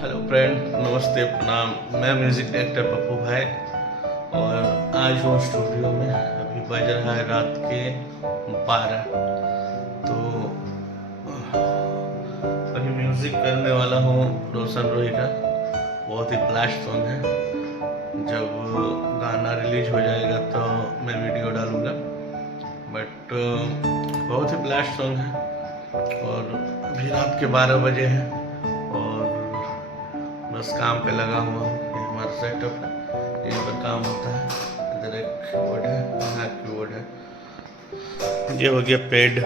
Hello friend, नमस्ते, प्रणाम। मैं म्यूज़िक डायरेक्टर पप्पू भाई और आज हूँ स्टूडियो में। अभी बज रहा है रात के 12। तो अभी म्यूज़िक करने वाला हूँ रोशन रोही का। बहुत ही ब्लास्ट सॉन्ग है। जब गाना रिलीज हो जाएगा तो मैं वीडियो डालूँगा। बट बहुत ही ब्लास्ट सॉन्ग है और अभी रात के 12 बजे हैं और बस काम पे लगा हुआ हूँ। ये हमारा सेटअप है, यहीं पर काम होता है। इधर एक कीबोर्ड है, यहाँ कीबोर्ड है। ये हो गया पेड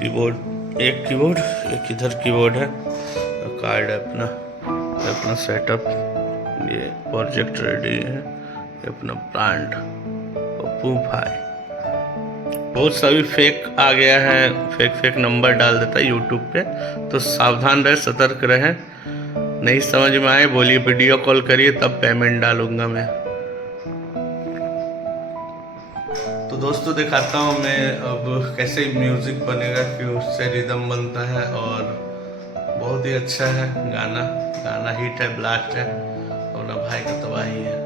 कीबोर्ड, एक कीबोर्ड, एक इधर कीबोर्ड है और कार्ड है अपना सेटअप। ये प्रोजेक्ट रेडी है। ये अपना ब्रांड पप्पू भाई। बहुत सारी फेक आ गया है, फेक नंबर डाल देता है यूट्यूब पे, तो सावधान रहे, सतर्क रहे। नहीं समझ में आए बोलिए वीडियो कॉल करिए, तब पेमेंट डालूंगा मैं। तो दोस्तों दिखाता हूँ मैं अब कैसे म्यूजिक बनेगा कि उससे रिदम बनता है और बहुत ही अच्छा है। गाना हिट है, ब्लास्ट है और ना भाई का तबाही है।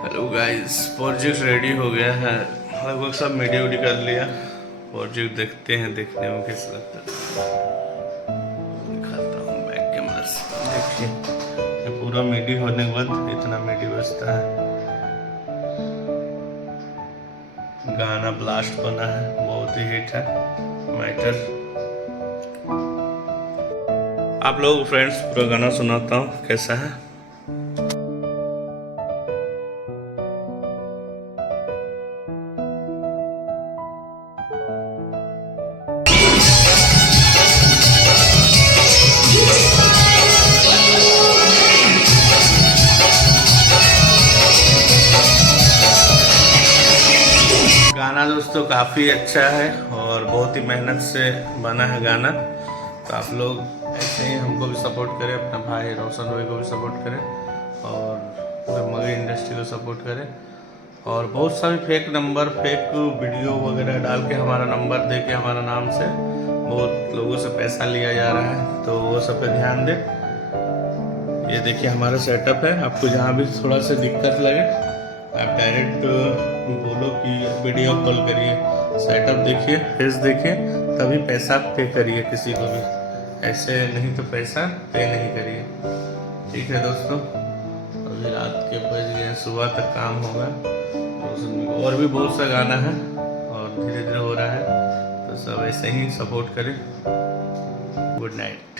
हेलो गाइस, प्रोजेक्ट रेडी हो गया है। लगभग सब मीडिया उडी कर लिया। प्रोजेक्ट देखते हैं, देखने में कैसा लगता है। दिखाता हूँ बैक कैमरा से। देखिए, ये पूरा मीडिया होने के बाद इतना मीडिया बचता है। गाना ब्लास्ट बना है, बहुत ही हिट है मैटर। आप लोग फ्रेंड्स पूरा गाना सुनाता हूँ कैसा है। गाना दोस्तों काफ़ी अच्छा है और बहुत ही मेहनत से बना है गाना। तो आप लोग ऐसे ही हमको भी सपोर्ट करें, अपना भाई रोशन रोही को भी सपोर्ट करें और पूरे मगही इंडस्ट्री को सपोर्ट करें। और बहुत सारे फेक नंबर, फेक वीडियो वगैरह डाल के हमारा नंबर दे के हमारा नाम से बहुत लोगों से पैसा लिया जा रहा है, तो वो सब पे ध्यान दें। ये देखिए हमारा सेटअप है। आपको जहाँ भी थोड़ा सा दिक्कत लगे आप डायरेक्ट बोलो कि वीडियो कॉल करिए, सेटअप देखिए, फेस देखिए, तभी पैसा पे करिए किसी को भी। ऐसे नहीं तो पैसा पे नहीं करिए। ठीक है दोस्तों, अभी रात के बज गए, सुबह तक काम होगा। और भी बहुत सा गाना है और धीरे धीरे हो रहा है, तो सब ऐसे ही सपोर्ट करें। Good night.